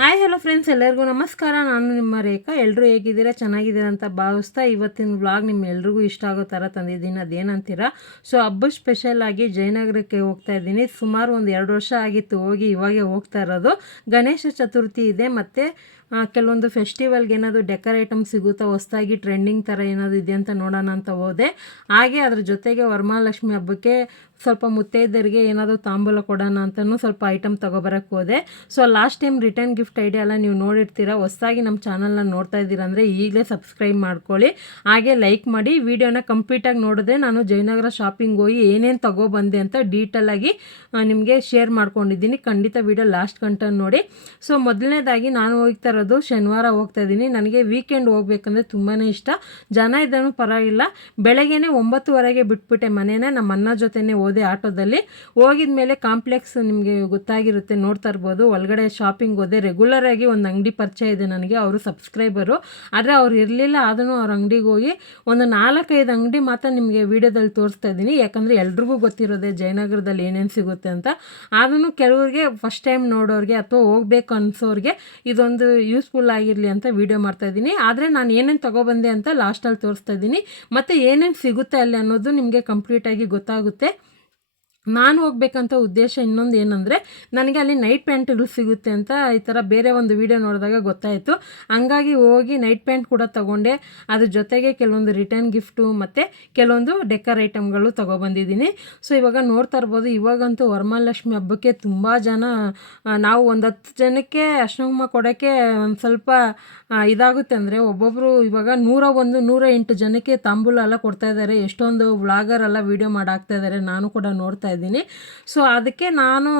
Hi hello friends, ಎಲ್ಲರಿಗೂ ನಮಸ್ಕಾರ. ನಾನು ನಿಮ್ಮ ರೇಖಾ. ಎಲ್ಲರೂ ಹೇಗಿದ್ದೀರಾ? ಚೆನ್ನಾಗಿದ್ದೀರಾ ಅಂತ ಭಾವಿಸ್ತಾ ಇವತ್ತಿನ ವ್ಲಾಗ್ ನಿಮ್ಮೆಲ್ರಿಗೂ ಇಷ್ಟ ಆಗೋ ಥರ ತಂದಿದ್ದೀನಿ. ಅದೇನಂತೀರಾ? ಸೊ ಹಬ್ಬ ಸ್ಪೆಷಲ್ ಆಗಿ ಜಯನಗರಕ್ಕೆ ಹೋಗ್ತಾ ಇದ್ದೀನಿ. ಸುಮಾರು ಒಂದು 2 ವರ್ಷ ಆಗಿತ್ತು ಹೋಗಿ, ಇವಾಗೆ ಹೋಗ್ತಾ ಇರೋದು. ಗಣೇಶ ಚತುರ್ಥಿ ಇದೆ, ಮತ್ತು ಕೆಲವೊಂದು ಫೆಸ್ಟಿವಲ್ಗೆ ಏನಾದರೂ ಡೆಕರ್ ಐಟಮ್ ಸಿಗುತ್ತಾ, ಹೊಸದಾಗಿ ಟ್ರೆಂಡಿಂಗ್ ಥರ ಏನಾದರೂ ಇದೆ ಅಂತ ನೋಡೋಣ ಅಂತ ಹೋದೆ. ಹಾಗೆ ಅದ್ರ ಜೊತೆಗೆ ವರಮಹಾಲಕ್ಷ್ಮಿ ಹಬ್ಬಕ್ಕೆ ಸ್ವಲ್ಪ ಮುತ್ತೈದರಿಗೆ ಏನಾದರೂ ತಾಂಬೂಲ ಕೊಡೋಣ ಅಂತಲೂ ಸ್ವಲ್ಪ ಐಟಮ್ ತೊಗೊಬರಕ್ಕೆ ಹೋದೆ. So last time return gift idea ಎಲ್ಲ ನೀವು ನೋಡಿರ್ತೀರ. ಹೊಸದಾಗಿ ನಮ್ಮ ಚಾನಲ್ನ ನೋಡ್ತಾ ಇದ್ದೀರಾ ಅಂದರೆ ಈಗಲೇ ಸಬ್ಸ್ಕ್ರೈಬ್ ಮಾಡ್ಕೊಳ್ಳಿ, ಹಾಗೆ ಲೈಕ್ ಮಾಡಿ. ವಿಡಿಯೋನ ಕಂಪ್ಲೀಟಾಗಿ ನೋಡಿದ್ರೆ ನಾನು ಜಯನಗರ ಶಾಪಿಂಗ್ ಹೋಗಿ ಏನೇನು ತೊಗೊಬಂದೆ ಅಂತ ಡೀಟೇಲಾಗಿ ನಿಮಗೆ ಶೇರ್ ಮಾಡ್ಕೊಂಡಿದ್ದೀನಿ. ಖಂಡಿತ ವಿಡಿಯೋ ಲಾಸ್ಟ್ ಗಂಟ ನೋಡಿ. ಸೊ ಮೊದಲನೇದಾಗಿ ನಾನು ಹೋಗ್ತಾ ಇರೋದು ಶನಿವಾರ ಹೋಗ್ತಾ ಇದ್ದೀನಿ. ನನಗೆ ವೀಕೆಂಡ್ ಹೋಗ್ಬೇಕಂದ್ರೆ ತುಂಬಾ ಇಷ್ಟ. ಜನ ಇದ್ದೂ ಪರವಾಗಿಲ್ಲ. ಬೆಳಗ್ಗೆನೇ 9:30ಗೆ ಬಿಟ್ಬಿಟ್ಟೆ ಮನೇನ. ನಮ್ಮ ಅನ್ನ ಜೊತೆನೇ ಹೋದೆ ಆಟೋದಲ್ಲಿ. ಹೋಗಿದ ಮೇಲೆ ಕಾಂಪ್ಲೆಕ್ಸ್ ನಿಮಗೆ ಗೊತ್ತಾಗಿರುತ್ತೆ, ನೋಡ್ತಾ ಇರ್ಬೋದು. ಒಳಗಡೆ ಶಾಪಿಂಗ್ ಹೋದೆ. ರೆಗ್ಯುಲರಾಗಿ ಒಂದು ಅಂಗಡಿ ಪರಿಚಯ ಇದೆ ನನಗೆ, ಅವರು ಸಬ್ಸ್ಕ್ರೈಬರು. ಆದರೆ ಅವ್ರು ಇರಲಿಲ್ಲ. ಅದನ್ನು ಅವ್ರ ಅಂಗಡಿಗೆ ಹೋಗಿ ಒಂದು 4-5 ಅಂಗಡಿ ಮಾತ್ರ ನಿಮಗೆ ವೀಡಿಯೋದಲ್ಲಿ ತೋರಿಸ್ತಾ ಇದ್ದೀನಿ. ಯಾಕಂದರೆ ಎಲ್ರಿಗೂ ಗೊತ್ತಿರೋದೆ ಜಯನಗರದಲ್ಲಿ ಏನೇನು ಸಿಗುತ್ತೆ ಅಂತ. ಅದನ್ನು ಕೆಲವ್ರಿಗೆ ಫಸ್ಟ್ ಟೈಮ್ ನೋಡೋರಿಗೆ ಅಥವಾ ಹೋಗ್ಬೇಕು ಅನ್ಸೋರಿಗೆ ಇದೊಂದು ಯೂಸ್ಫುಲ್ ಆಗಿರಲಿ ಅಂತ ವೀಡಿಯೋ ಮಾಡ್ತಾಯಿದ್ದೀನಿ. ಆದರೆ ನಾನು ಏನೇನು ತೊಗೊಬಂದೆ ಅಂತ ಲಾಸ್ಟಲ್ಲಿ ತೋರಿಸ್ತಾ ಇದ್ದೀನಿ, ಮತ್ತು ಏನೇನು ಸಿಗುತ್ತೆ ಅಲ್ಲಿ ಅನ್ನೋದು ನಿಮಗೆ ಕಂಪ್ಲೀಟಾಗಿ ಗೊತ್ತಾಗುತ್ತೆ. ನಾನು ಹೋಗ್ಬೇಕಂತ ಉದ್ದೇಶ ಇನ್ನೊಂದು ಏನಂದರೆ, ನನಗೆ ಅಲ್ಲಿ ನೈಟ್ ಪ್ಯಾಂಟ್ಗಳು ಸಿಗುತ್ತೆ ಅಂತ ಈ ಥರ ಬೇರೆ ಒಂದು ವೀಡಿಯೋ ನೋಡಿದಾಗ ಗೊತ್ತಾಯಿತು. ಹಂಗಾಗಿ ಹೋಗಿ ನೈಟ್ ಪ್ಯಾಂಟ್ ಕೂಡ ತೊಗೊಂಡೆ. ಅದ್ರ ಜೊತೆಗೆ ಕೆಲವೊಂದು ರಿಟರ್ನ್ ಗಿಫ್ಟು ಮತ್ತು ಕೆಲವೊಂದು ಡೆಕರ್ ಐಟಮ್ಗಳು ತೊಗೊಬಂದಿದ್ದೀನಿ. ಸೊ ಇವಾಗ ನೋಡ್ತಾ ಇರ್ಬೋದು, ಇವಾಗಂತೂ ವರಮಹಾಲಕ್ಷ್ಮಿ ಹಬ್ಬಕ್ಕೆ ತುಂಬ ಜನ, ನಾವು ಒಂದು 10 ಜನಕ್ಕೆ ಅರ್ಶಿನ ಕೊಡೋಕ್ಕೆ ಒಂದು ಸ್ವಲ್ಪ ಇದಾಗುತ್ತೆ. ಅಂದರೆ ಒಬ್ಬೊಬ್ಬರು ಇವಾಗ 101, 108 ಜನಕ್ಕೆ ತಾಂಬೂಲ ಎಲ್ಲ ಕೊಡ್ತಾಯಿದ್ದಾರೆ. ಎಷ್ಟೊಂದು ವ್ಲಾಗರ್ ಎಲ್ಲ ವೀಡಿಯೋ ಮಾಡಿ ಹಾಕ್ತಾಯಿದ್ದಾರೆ, ನಾನು ಕೂಡ ನೋಡ್ತಾ ಇದ್ದೀನಿ. ಸೊ ಅದಕ್ಕೆ ನಾನು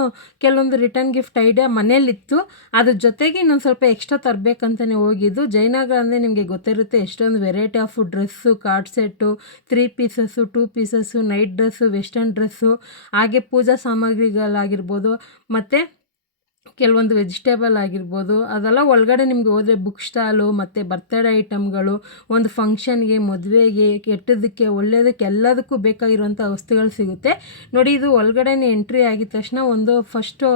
ಕೆಲವೊಂದು ರಿಟರ್ನ್ ಗಿಫ್ಟ್ ಐಡಿಯಾ ಮನೇಲಿತ್ತು, ಅದ್ರ ಜೊತೆಗೆ ಇನ್ನೊಂದು ಸ್ವಲ್ಪ ಎಕ್ಸ್ಟ್ರಾ ತರಬೇಕಂತಲೇ ಹೋಗಿದ್ದು. ಜಯನಗರ ಅಂದರೆ ನಿಮಗೆ ಗೊತ್ತಿರುತ್ತೆ, ಎಷ್ಟೊಂದು variety of dress, card set, 3 pieces, 2 pieces, night dress, western dress, ಹಾಗೆ ಪೂಜಾ ಸಾಮಗ್ರಿಗಳಾಗಿರ್ಬೋದು, ಮತ್ತು ಕೆಲವೊಂದು ವೆಜಿಟೇಬಲ್ ಆಗಿರ್ಬೋದು. ಅದೆಲ್ಲ ಒಳಗಡೆ ನಿಮಗೆ ಹೋದರೆ ಬುಕ್ ಸ್ಟಾಲು ಮತ್ತು ಬರ್ತಡೇ ಐಟಮ್ಗಳು, ಒಂದು ಫಂಕ್ಷನ್ಗೆ, ಮದುವೆಗೆ, ಕೆಟ್ಟದಕ್ಕೆ, ಒಳ್ಳೆಯದಕ್ಕೆ ಎಲ್ಲದಕ್ಕೂ ಬೇಕಾಗಿರುವಂಥ ವಸ್ತುಗಳು ಸಿಗುತ್ತೆ ನೋಡಿ. ಇದು ಒಳಗಡೆನೇ ಎಂಟ್ರಿ ಆಗಿದ ತಕ್ಷಣ ಒಂದು ಫಸ್ಟು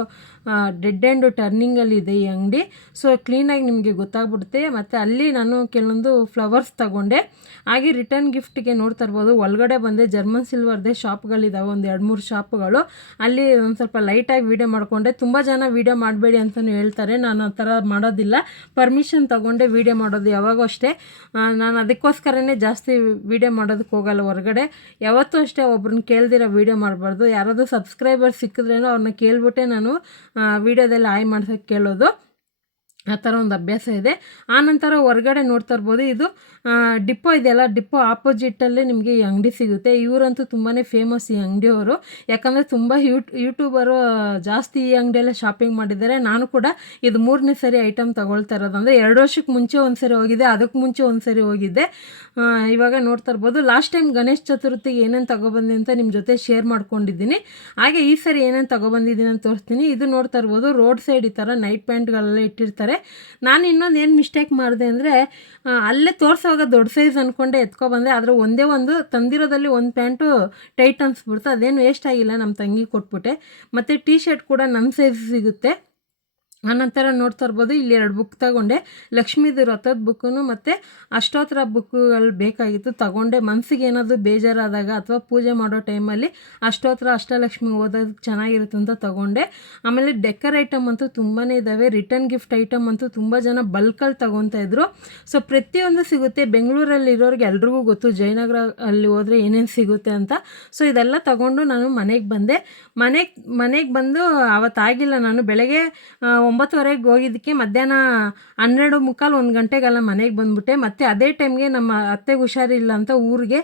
ಡೆಡ್ ಆ್ಯಂಡ್ ಟರ್ನಿಂಗಲ್ಲಿದೆ ಈ ಅಂಗಡಿ. ಸೊ ಕ್ಲೀನಾಗಿ ನಿಮಗೆ ಗೊತ್ತಾಗ್ಬಿಡುತ್ತೆ. ಮತ್ತು ಅಲ್ಲಿ ನಾನು ಕೆಲವೊಂದು ಫ್ಲವರ್ಸ್ ತಗೊಂಡೆ. ಹಾಗೆ ರಿಟರ್ನ್ ಗಿಫ್ಟ್ಗೆ ನೋಡ್ತಾ ಇರ್ಬೋದು, ಒಳಗಡೆ ಬಂದೆ. ಜರ್ಮನ್ ಸಿಲ್ವರ್ದೇ ಶಾಪ್ಗಳಿದ್ದಾವೆ, ಒಂದು 2-3 ಶಾಪ್ಗಳು. ಅಲ್ಲಿ ಒಂದು ಸ್ವಲ್ಪ ಲೈಟಾಗಿ ವೀಡಿಯೋ ಮಾಡಿಕೊಂಡೆ. ತುಂಬ ಜನ ವೀಡಿಯೋ ಮಾಡಬೇಡಿ ಅಂತಲೂ ಹೇಳ್ತಾರೆ, ನಾನು ಆ ಥರ ಮಾಡೋದಿಲ್ಲ. ಪರ್ಮಿಷನ್ ತೊಗೊಂಡೆ ವೀಡಿಯೋ ಮಾಡೋದು ಯಾವಾಗೂ ಅಷ್ಟೇ. ನಾನು ಅದಕ್ಕೋಸ್ಕರನೇ ಜಾಸ್ತಿ ವೀಡಿಯೋ ಮಾಡೋದಕ್ಕೆ ಹೋಗಲ್ಲ ಹೊರಗಡೆ. ಯಾವತ್ತೂ ಅಷ್ಟೇ ಒಬ್ರನ್ನ ಕೇಳ್ದಿರೋ ವೀಡಿಯೋ ಮಾಡಬಾರ್ದು. ಯಾರಾದರೂ ಸಬ್ಸ್ಕ್ರೈಬರ್ ಸಿಕ್ಕಿದ್ರೇನೋ ಅವ್ರನ್ನ ಕೇಳ್ಬಿಟ್ಟೆ ನಾನು ವೀಡಿಯೋದಲ್ಲಿ ಹಾಯ್ ಮಾಡ್ಸೋಕ್ಕೆ ಕೇಳೋದು. ಆ ಥರ ಒಂದು ಅಭ್ಯಾಸ ಇದೆ. ಆನಂತರ ಹೊರಗಡೆ ನೋಡ್ತಾ ಇರ್ಬೋದು, ಇದು ಡಿಪೋ ಇದೆಯಲ್ಲ, ಡಿಪೋ ಆಪೋಸಿಟಲ್ಲೇ ನಿಮಗೆ ಈ ಅಂಗಡಿ ಸಿಗುತ್ತೆ. ಇವರಂತೂ ತುಂಬಾ ಫೇಮಸ್ ಈ ಅಂಗಡಿಯವರು. ಯಾಕಂದರೆ ತುಂಬ ಯೂಟ್ಯೂಬರು ಜಾಸ್ತಿ ಈ ಅಂಗಡಿಯಲ್ಲೇ ಶಾಪಿಂಗ್ ಮಾಡಿದ್ದಾರೆ. ನಾನು ಕೂಡ ಇದು 3ನೇ ಸರಿ ಐಟಮ್ ತೊಗೊಳ್ತಾ ಇರೋದು. ಅಂದರೆ 2 ವರ್ಷಕ್ಕೆ ಮುಂಚೆ ಒಂದು ಸರಿ ಹೋಗಿದ್ದೆ, ಅದಕ್ಕೆ ಮುಂಚೆ ಒಂದು ಸರಿ ಹೋಗಿದ್ದೆ. ಇವಾಗ ನೋಡ್ತಾ ಇರ್ಬೋದು, ಲಾಸ್ಟ್ ಟೈಮ್ ಗಣೇಶ ಚತುರ್ಥಿಗೆ ಏನೇನು ತೊಗೊಬಂದಿ ಅಂತ ನಿಮ್ಮ ಜೊತೆ ಶೇರ್ ಮಾಡ್ಕೊಂಡಿದ್ದೀನಿ. ಹಾಗೆ ಈ ಸರಿ ಏನೇನು ತೊಗೊಬಂದಿದ್ದೀನಿ ಅಂತ ತೋರಿಸ್ತೀನಿ. ಇದು ನೋಡ್ತಾ ಇರ್ಬೋದು, ರೋಡ್ ಸೈಡ್ ಈ ಥರ ನೈಟ್ ಪ್ಯಾಂಟ್ಗಳೆಲ್ಲ ಇಟ್ಟಿರ್ತಾರೆ. ನಾನು ಇನ್ನೊಂದು ಏನು ಮಿಸ್ಟೇಕ್ ಮಾಡಿದೆ ಅಂದರೆ, ಅಲ್ಲೇ ತೋರಿಸುವಾಗ ದೊಡ್ಡ ಸೈಜ್ ಅಂದ್ಕೊಂಡೆ ಎತ್ಕೊಬಂದೆ. ಆದರೆ ಒಂದೇ ಒಂದು ತಂದಿರೋದಲ್ಲಿ ಒಂದು ಪ್ಯಾಂಟು ಟೈಟ್ ಅನಿಸ್ಬಿಡ್ತು. ಅದೇನು ವೇಸ್ಟ್ ಆಗಿಲ್ಲ, ನಮ್ಮ ತಂಗಿ ಕೊಟ್ಬಿಟ್ಟೆ. ಮತ್ತು ಟೀ ಶರ್ಟ್ ಕೂಡ ನನ್ನ ಸೈಜ್ ಸಿಗುತ್ತೆ. ಆನಂತರ ನೋಡ್ತಾ ಇರ್ಬೋದು, ಇಲ್ಲಿ 2 ಬುಕ್ ತಗೊಂಡೆ. ಲಕ್ಷ್ಮೀದು ರಥದ ಬುಕ್ಕೂ ಮತ್ತು ಅಷ್ಟೋತ್ತರ ಬುಕ್ಕುಗಳು ಬೇಕಾಗಿತ್ತು, ತಗೊಂಡೆ. ಮನಸ್ಸಿಗೆ ಏನಾದರೂ ಬೇಜಾರಾದಾಗ ಅಥವಾ ಪೂಜೆ ಮಾಡೋ ಟೈಮಲ್ಲಿ ಅಷ್ಟೋತ್ತರ, ಅಷ್ಟಲಕ್ಷ್ಮಿ ಓದೋದಕ್ಕೆ ಚೆನ್ನಾಗಿರುತ್ತೆ ಅಂತ ತಗೊಂಡೆ. ಆಮೇಲೆ ಡೆಕರ್ ಐಟಮ್ ಅಂತೂ ತುಂಬಾ ಇದ್ದಾವೆ. ರಿಟರ್ನ್ ಗಿಫ್ಟ್ ಐಟಮ್ ಅಂತೂ ತುಂಬ ಜನ ಬಲ್ಕಲ್ಲಿ ತೊಗೊತಾ ಇದ್ರು. ಸೊ ಪ್ರತಿಯೊಂದು ಸಿಗುತ್ತೆ. ಬೆಂಗಳೂರಲ್ಲಿ ಇರೋರಿಗೆ ಎಲ್ರಿಗೂ ಗೊತ್ತು ಜಯನಗರ ಅಲ್ಲಿ ಹೋದರೆ ಏನೇನು ಸಿಗುತ್ತೆ ಅಂತ. ಸೊ ಇದೆಲ್ಲ ತಗೊಂಡು ನಾನು ಮನೆಗೆ ಬಂದೆ. ಮನೆಗೆ ಬಂದು ಅವತ್ತಾಗಿಲ್ಲ, ನಾನು ಬೆಳಗ್ಗೆ 9:30ಗೆ ಹೋಗಿದ್ದಕ್ಕೆ ಮಧ್ಯಾಹ್ನ 12:45, 1 ಗಂಟೆಗೆಲ್ಲ ಮನೆಗೆ ಬಂದುಬಿಟ್ಟೆ. ಮತ್ತು ಅದೇ ಟೈಮ್ಗೆ ನಮ್ಮ ಅತ್ತೆಗೆ ಹುಷಾರಿಲ್ಲ ಅಂತ ಊರಿಗೆ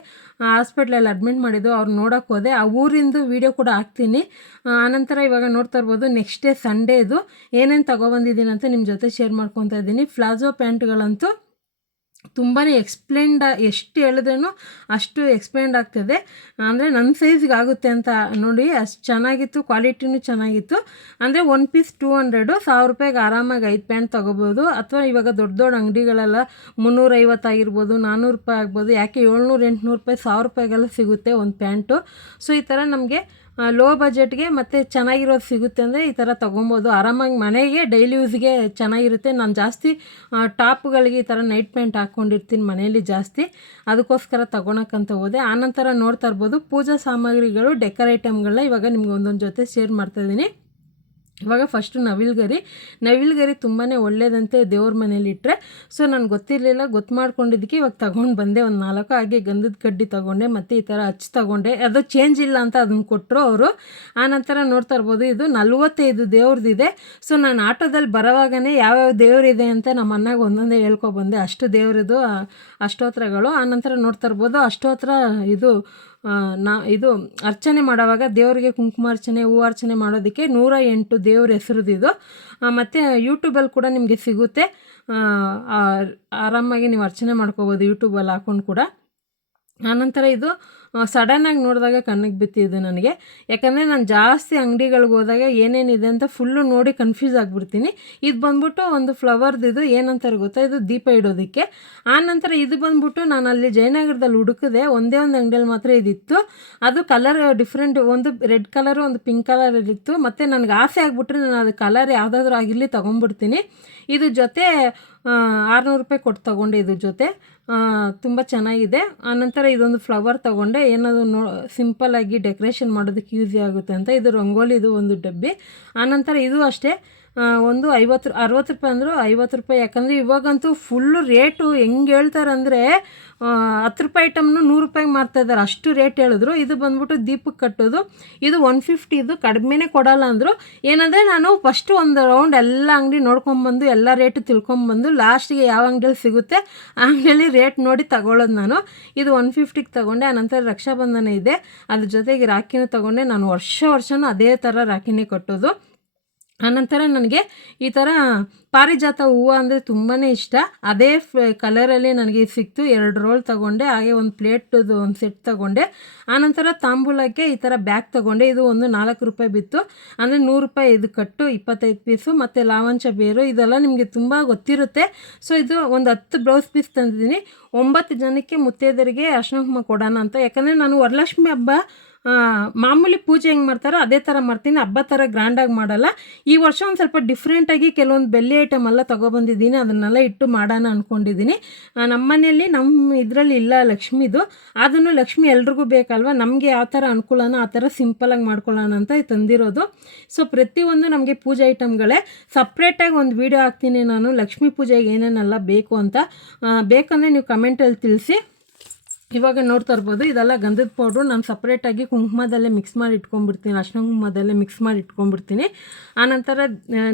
ಹಾಸ್ಪಿಟ್ಲಲ್ಲಿ ಅಡ್ಮಿಟ್ ಮಾಡಿದ್ದು, ಅವ್ರು ನೋಡೋಕ್ಕೆ ಹೋದೆ. ಆ ಊರಿಂದು ವೀಡಿಯೋ ಕೂಡ ಹಾಕ್ತೀನಿ. ಆನಂತರ ಇವಾಗ ನೋಡ್ತಾ ಇರ್ಬೋದು, ನೆಕ್ಸ್ಟ್ ಡೇ ಸಂಡೇದು ಏನೇನು ತೊಗೊಬಂದಿದ್ದೀನಿ ಅಂತ ನಿಮ್ಮ ಜೊತೆ ಶೇರ್ ಮಾಡ್ಕೊತಾ ಇದ್ದೀನಿ. ಪ್ಲಾಜೋ ಪ್ಯಾಂಟ್ಗಳಂತೂ ತುಂಬಾ ಎಷ್ಟು ಹೇಳಿದ್ರೂ ಅಷ್ಟು ಎಕ್ಸ್ಪ್ಲೇಂಡ್ ಆಗ್ತದೆ. ಅಂದರೆ ನನ್ನ ಸೈಜ್ಗೆ ಆಗುತ್ತೆ ಅಂತ ನೋಡಿ, ಅಷ್ಟು ಚೆನ್ನಾಗಿತ್ತು. ಕ್ವಾಲಿಟಿನೂ ಚೆನ್ನಾಗಿತ್ತು. ಅಂದರೆ 1 ಪೀಸ್ 200, ₹1000 ಆರಾಮಾಗಿ 5 ಪ್ಯಾಂಟ್ ತೊಗೋಬೋದು. ಅಥವಾ ಇವಾಗ ದೊಡ್ಡ ದೊಡ್ಡ ಅಂಗಡಿಗಳೆಲ್ಲ 350 ಆಗಿರ್ಬೋದು, ₹400 ಆಗ್ಬೋದು. ಯಾಕೆ ₹700, ₹800, ₹1000 ಸಿಗುತ್ತೆ ಒಂದು ಪ್ಯಾಂಟು. ಸೊ ಈ ಥರ ನಮಗೆ ಲೋ ಬಜೆಟ್ಗೆ ಮತ್ತು ಚೆನ್ನಾಗಿರೋದು ಸಿಗುತ್ತೆ ಅಂದರೆ ಈ ಥರ ತೊಗೊಬೋದು. ಆರಾಮಾಗಿ ಮನೆಗೆ ಡೈಲಿ ಯೂಸ್ಗೆ ಚೆನ್ನಾಗಿರುತ್ತೆ. ನಾನು ಜಾಸ್ತಿ ಟಾಪ್ಗಳಿಗೆ ಈ ಥರ ನೈಟ್ ಪ್ಯಾಂಟ್ ಹಾಕ್ಕೊಂಡಿರ್ತೀನಿ ಮನೆಯಲ್ಲಿ ಜಾಸ್ತಿ, ಅದಕ್ಕೋಸ್ಕರ ತೊಗೊಳಕ್ಕಂತ ಹೋದೆ. ಆನಂತರ ನೋಡ್ತಾ ಇರ್ಬೋದು ಪೂಜಾ ಸಾಮಗ್ರಿಗಳು, ಡೆಕೋರ್ ಐಟಮ್ಗಳನ್ನ ಇವಾಗ ನಿಮ್ಗೆ ಒಂದೊಂದು ಜೊತೆ ಶೇರ್ ಮಾಡ್ತಾಯಿದ್ದೀನಿ. ಇವಾಗ ಫಸ್ಟು ನವಿಲ್ಗರಿ ತುಂಬಾ ಒಳ್ಳೇದಂತೆ ದೇವ್ರ ಮನೇಲಿ ಇಟ್ಟರೆ. ಸೊ ನನಗೆ ಗೊತ್ತಿರಲಿಲ್ಲ, ಗೊತ್ತು ಮಾಡ್ಕೊಂಡಿದ್ದಕ್ಕೆ ಇವಾಗ ತೊಗೊಂಡು ಬಂದೆ. ಒಂದು 4 ಹಾಗೆ ಗಂಧದ ಕಡ್ಡಿ ತೊಗೊಂಡೆ, ಮತ್ತು ಈ ಥರ ಹಚ್ಚಿ ತೊಗೊಂಡೆ. ಅದು ಚೇಂಜ್ ಇಲ್ಲ ಅಂತ ಅದನ್ನು ಕೊಟ್ಟರು ಅವರು. ಆನಂತರ ನೋಡ್ತಾ ಇರ್ಬೋದು ಇದು 45 ದೇವ್ರದ್ದಿದೆ. ಸೊ ನಾನು ಆಟೋದಲ್ಲಿ ಬರೋವಾಗನೇ ಯಾವ್ಯಾವ ದೇವ್ರಿದೆ ಅಂತ ನಮ್ಮ ಅಣ್ಣಗೆ ಒಂದೊಂದೇ ಹೇಳ್ಕೊಬಂದೆ. ಅಷ್ಟು ದೇವ್ರದ್ದು ಅಷ್ಟೋತ್ರಗಳು. ಆನಂತರ ನೋಡ್ತಾ ಇರ್ಬೋದು ಅಷ್ಟೋತ್ರ ಇದು ಅರ್ಚನೆ ಮಾಡೋವಾಗ ದೇವರಿಗೆ ಕುಂಕುಮಾರ್ಚನೆ, ಹೂವಾರ್ಚನೆ ಮಾಡೋದಕ್ಕೆ 108 ದೇವ್ರ ಹೆಸರುದಿದು. ಮತ್ತು ಯೂಟ್ಯೂಬಲ್ಲಿ ಕೂಡ ನಿಮಗೆ ಸಿಗುತ್ತೆ, ಆರಾಮಾಗಿ ನೀವು ಅರ್ಚನೆ ಮಾಡ್ಕೋಬೋದು ಯೂಟ್ಯೂಬಲ್ಲಿ ಹಾಕ್ಕೊಂಡು ಕೂಡ. ಆನಂತರ ಇದು ಸಡನ್ನಾಗಿ ನೋಡಿದಾಗ ಕಣ್ಣಿಗೆ ಬಿತ್ತಿದ್ದು ನನಗೆ. ಯಾಕಂದರೆ ನಾನು ಜಾಸ್ತಿ ಅಂಗಡಿಗಳಿಗೆ ಹೋದಾಗ ಏನೇನಿದೆ ಅಂತ ಫುಲ್ಲು ನೋಡಿ ಕನ್ಫ್ಯೂಸ್ ಆಗಿಬಿಡ್ತೀನಿ. ಇದು ಬಂದ್ಬಿಟ್ಟು ಒಂದು ಫ್ಲವರ್ದಿದು ಏನಂತಾರೆ ಗೊತ್ತಾ, ಇದು ದೀಪ ಇಡೋದಕ್ಕೆ. ಆನಂತರ ಇದು ಬಂದ್ಬಿಟ್ಟು ನಾನು ಅಲ್ಲಿ ಜಯನಗರದಲ್ಲಿ ಹುಡುಕಿದೆ, ಒಂದೇ ಒಂದು ಅಂಗಡಿಯಲ್ಲಿ ಮಾತ್ರ ಇದಿತ್ತು. ಅದು ಕಲರ್ ಡಿಫ್ರೆಂಟ್, ಒಂದು ರೆಡ್ ಕಲರು ಒಂದು ಪಿಂಕ್ ಕಲರ್ ಇತ್ತು. ಮತ್ತು ನನಗೆ ಆಸೆ ಆಗಿಬಿಟ್ರೆ ನಾನು ಅದು ಕಲರ್ ಯಾವುದಾದ್ರೂ ಆಗಿರಲಿ ತೊಗೊಂಡ್ಬಿಡ್ತೀನಿ. ಇದು ಜೊತೆ 600 ರೂಪಾಯಿ ಕೊಟ್ಟು ತೊಗೊಂಡೆ. ಇದು ಜೊತೆ ತುಂಬ ಚೆನ್ನಾಗಿದೆ. ಆನಂತರ ಇದೊಂದು ಫ್ಲವರ್ ತೊಗೊಂಡೆ, ಏನಾದರೂ ಸಿಂಪಲ್ಲಾಗಿ ಡೆಕೋರೇಷನ್ ಮಾಡೋದಕ್ಕೆ ಯೂಸ್ ಆಗುತ್ತೆ ಅಂತ. ಇದು ರಂಗೋಲಿದು ಒಂದು ಡಬ್ಬಿ. ಆನಂತರ ಇದು ಅಷ್ಟೇ ಒಂದು 60 ರೂಪಾಯಿ ಅಂದರು 50 ರೂಪಾಯಿ. ಯಾಕಂದರೆ ಇವಾಗಂತೂ ಫುಲ್ಲು ರೇಟು ಹೆಂಗೆ ಹೇಳ್ತಾರಂದರೆ 10 ರೂಪಾಯಿ ಐಟಮ್ನು 100 ರೂಪಾಯಿಗೆ ಮಾರ್ತಾಯಿದ್ದಾರೆ, ಅಷ್ಟು ರೇಟ್ ಹೇಳಿದ್ರು. ಇದು ಬಂದ್ಬಿಟ್ಟು ದೀಪಕ್ಕೆ ಕಟ್ಟೋದು, ಇದು 150. ಇದು ಕಡಿಮೆನೇ ಕೊಡೋಲ್ಲ ಅಂದರು. ಏನಂದರೆ ನಾನು ಫಸ್ಟು ಒಂದು ರೌಂಡ್ ಎಲ್ಲ ಅಂಗಡಿ ನೋಡ್ಕೊಂಬಂದು ಎಲ್ಲ ರೇಟು ತಿಳ್ಕೊಂಬಂದು ಲಾಸ್ಟಿಗೆ ಯಾವ ಅಂಗಡಿಯಲ್ಲಿ ಸಿಗುತ್ತೆ ಆ ಅಂಗಡಿಯಲ್ಲಿ ರೇಟ್ ನೋಡಿ ತಗೊಳ್ಳೋದು ನಾನು. ಇದು 150ಗೆ ತೊಗೊಂಡೆ. ಆನಂತರ ರಕ್ಷಾಬಂಧನ ಇದೆ, ಅದ್ರ ಜೊತೆಗೆ ರಾಖಿನೂ ತೊಗೊಂಡೆ. ನಾನು ವರ್ಷವೂ ಅದೇ ಥರ ರಾಖಿನೇ ಕಟ್ಟೋದು. ಆನಂತರ ನನಗೆ ಈ ಥರ ಪಾರಿಜಾತ ಹೂವು ಅಂದರೆ ತುಂಬಾ ಇಷ್ಟ. ಅದೇ ಕಲರಲ್ಲಿ ನನಗೆ ಸಿಕ್ತು. 2 ರೋಲ್ ತೊಗೊಂಡೆ, ಹಾಗೆ ಒಂದು ಪ್ಲೇಟ್ದು ಒಂದು ಸೆಟ್ ತೊಗೊಂಡೆ. ಆನಂತರ ತಾಂಬೂಲಕ್ಕೆ ಈ ಥರ ಬ್ಯಾಗ್ ತೊಗೊಂಡೆ. ಇದು ಒಂದು 4 ರೂಪಾಯಿ ಬಿತ್ತು, ಅಂದರೆ 100 ರೂಪಾಯಿ ಇದು ಕಟ್ಟು, 25 ಪೀಸು. ಮತ್ತು ಲಾವಂಚ ಬೇರು ಇದೆಲ್ಲ ನಿಮಗೆ ತುಂಬ ಗೊತ್ತಿರುತ್ತೆ. ಸೊ ಇದು ಒಂದು 10 ಬ್ಲೌಸ್ ಪೀಸ್ ತಂದಿದ್ದೀನಿ. 9 ಜನಕ್ಕೆ ಮುತ್ತೈದರಿಗೆ ಅರ್ಶಿನ ಕುಂಕುಮ ಕೊಡೋಣ ಅಂತ. ಯಾಕಂದರೆ ನಾನು ವರಲಕ್ಷ್ಮಿ ಹಬ್ಬ ಮಾಮೂಲಿ ಪೂಜೆ ಹೆಂಗೆ ಮಾಡ್ತಾರೋ ಅದೇ ಥರ ಮಾಡ್ತೀನಿ, ಹಬ್ಬ ಥರ ಗ್ರ್ಯಾಂಡಾಗಿ ಮಾಡಲ್ಲ. ಈ ವರ್ಷ ಒಂದು ಸ್ವಲ್ಪ ಡಿಫ್ರೆಂಟಾಗಿ ಕೆಲವೊಂದು ಬೆಳ್ಳಿ ಐಟಮ್ ಎಲ್ಲ ತೊಗೊಬಂದಿದ್ದೀನಿ, ಅದನ್ನೆಲ್ಲ ಇಟ್ಟು ಮಾಡೋಣ ಅಂದ್ಕೊಂಡಿದ್ದೀನಿ. ನಮ್ಮ ಮನೆಯಲ್ಲಿ ನಮ್ಮ ಇದರಲ್ಲಿ ಇಲ್ಲ ಲಕ್ಷ್ಮಿದು, ಅದನ್ನು ಲಕ್ಷ್ಮಿ ಎಲ್ರಿಗೂ ಬೇಕಲ್ವ, ನಮಗೆ ಯಾವ ಥರ ಅನುಕೂಲನೋ ಆ ಥರ ಸಿಂಪಲಾಗಿ ಮಾಡ್ಕೊಳ್ಳೋಣ ಅಂತ ತಂದಿರೋದು. ಸೊ ಪ್ರತಿಯೊಂದು ನಮಗೆ ಪೂಜೆ ಐಟಮ್ಗಳೇ. ಸಪ್ರೇಟಾಗಿ ಒಂದು ವೀಡಿಯೋ ಹಾಕ್ತೀನಿ ನಾನು ಲಕ್ಷ್ಮೀ ಪೂಜೆಗೆ ಏನೇನೆಲ್ಲ ಬೇಕು ಅಂತ. ಬೇಕಂದರೆ ನೀವು ಕಮೆಂಟಲ್ಲಿ ತಿಳಿಸಿ. ಇವಾಗ ನೋಡ್ತಾ ಇರ್ಬೋದು ಇದೆಲ್ಲ ಗಂಧದ ಪೌಡ್ರು. ನಾನು ಸಪ್ರೇಟಾಗಿ ಕುಂಕುಮದಲ್ಲೇ ಮಿಕ್ಸ್ ಮಾಡಿ ಇಟ್ಕೊಂಡ್ಬಿಡ್ತೀನಿ, ಅರ್ಶಿನ ಕುಂಕುಮದಲ್ಲೇ ಮಿಕ್ಸ್ ಮಾಡಿ ಇಟ್ಕೊಂಡ್ಬಿಡ್ತೀನಿ. ಆನಂತರ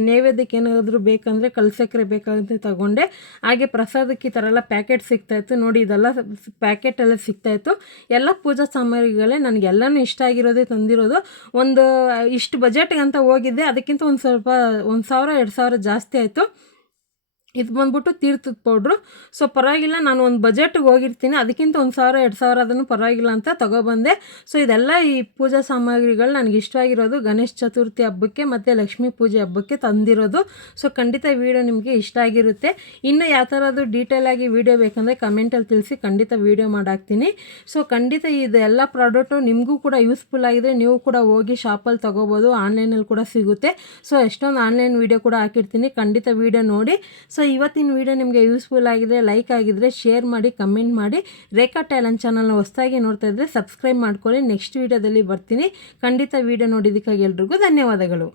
ನೈವೇದ್ಯಕ್ಕೆ ಏನಾದರೂ ಬೇಕಂದರೆ ಕಲ್ಸಕ್ಕರೆ ಬೇಕಾಗುತ್ತೆ ತೊಗೊಂಡೆ. ಹಾಗೆ ಪ್ರಸಾದಕ್ಕೆ ಈ ಥರ ಎಲ್ಲ ಪ್ಯಾಕೆಟ್ ಸಿಗ್ತಾಯಿತ್ತು ನೋಡಿ, ಇದೆಲ್ಲ ಪ್ಯಾಕೆಟೆಲ್ಲ ಸಿಗ್ತಾಯಿತ್ತು. ಎಲ್ಲ ಪೂಜಾ ಸಾಮಗ್ರಿಗಳೇ. ನನಗೆಲ್ಲನೂ ಇಷ್ಟ ಆಗಿರೋದೇ ತಂದಿರೋದು. ಒಂದು ಇಷ್ಟು ಬಜೆಟ್ಗೆ ಅಂತ ಹೋಗಿದ್ದೆ, ಅದಕ್ಕಿಂತ ಒಂದು ಸ್ವಲ್ಪ 1,000-2,000 ಜಾಸ್ತಿ ಆಯಿತು. ಇದು ಬಂದ್ಬಿಟ್ಟು ತೀರ್ಥದ ಪೌಡ್ರು. ಸೊ ಪರವಾಗಿಲ್ಲ, ನಾನು ಒಂದು ಬಜೆಟ್ಗೆ ಹೋಗಿರ್ತೀನಿ, ಅದಕ್ಕಿಂತ 1,000-2,000 ಅದನ್ನು ಪರವಾಗಿಲ್ಲ ಅಂತ ತೊಗೊಬಂದೆ. ಸೊ ಇದೆಲ್ಲ ಈ ಪೂಜಾ ಸಾಮಗ್ರಿಗಳು ನನಗೆ ಇಷ್ಟವಾಗಿರೋದು ಗಣೇಶ ಚತುರ್ಥಿ ಹಬ್ಬಕ್ಕೆ ಮತ್ತು ಲಕ್ಷ್ಮೀ ಪೂಜೆ ಹಬ್ಬಕ್ಕೆ ತಂದಿರೋದು. ಸೊ ಖಂಡಿತ ವೀಡಿಯೋ ನಿಮಗೆ ಇಷ್ಟ ಆಗಿರುತ್ತೆ. ಇನ್ನು ಯಾವ ಥರದ್ದು ಡೀಟೇಲಾಗಿ ವೀಡಿಯೋ ಬೇಕಂದರೆ ಕಮೆಂಟಲ್ಲಿ ತಿಳಿಸಿ, ಖಂಡಿತ ವೀಡಿಯೋ ಮಾಡಾಕ್ತೀನಿ. ಸೊ ಖಂಡಿತ ಇದೆಲ್ಲ ಪ್ರಾಡಕ್ಟು ನಿಮಗೂ ಕೂಡ ಯೂಸ್ಫುಲ್ ಆಗಿದೆ. ನೀವು ಕೂಡ ಹೋಗಿ ಶಾಪಲ್ಲಿ ತೊಗೋಬೋದು, ಆನ್ಲೈನಲ್ಲಿ ಕೂಡ ಸಿಗುತ್ತೆ. ಸೊ ಎಷ್ಟೊಂದು ಆನ್ಲೈನ್ ವೀಡಿಯೋ ಕೂಡ ಹಾಕಿರ್ತೀನಿ, ಖಂಡಿತ ವೀಡಿಯೋ ನೋಡಿ. ಸೊ ಇವತ್ತಿನ ವೀಡಿಯೋ ನಿಮಗೆ ಯೂಸ್ಫುಲ್ ಆಗಿದೆ, ಲೈಕ್ ಆಗಿದ್ದರೆ ಶೇರ್ ಮಾಡಿ, ಕಮೆಂಟ್ ಮಾಡಿ. ರೇಖಾ ಟ್ಯಾಲೆಂಟ್ ಚಾನಲ್ನ ಹೊಸದಾಗಿ ನೋಡ್ತಾ ಇದ್ದರೆ ಸಬ್ಸ್ಕ್ರೈಬ್ ಮಾಡ್ಕೊಳ್ಳಿ. ನೆಕ್ಸ್ಟ್ ವೀಡಿಯೋದಲ್ಲಿ ಬರ್ತೀನಿ. ಖಂಡಿತ ವೀಡಿಯೋ ನೋಡಿದ್ದಕ್ಕಾಗಿ ಎಲ್ರಿಗೂ ಧನ್ಯವಾದಗಳು.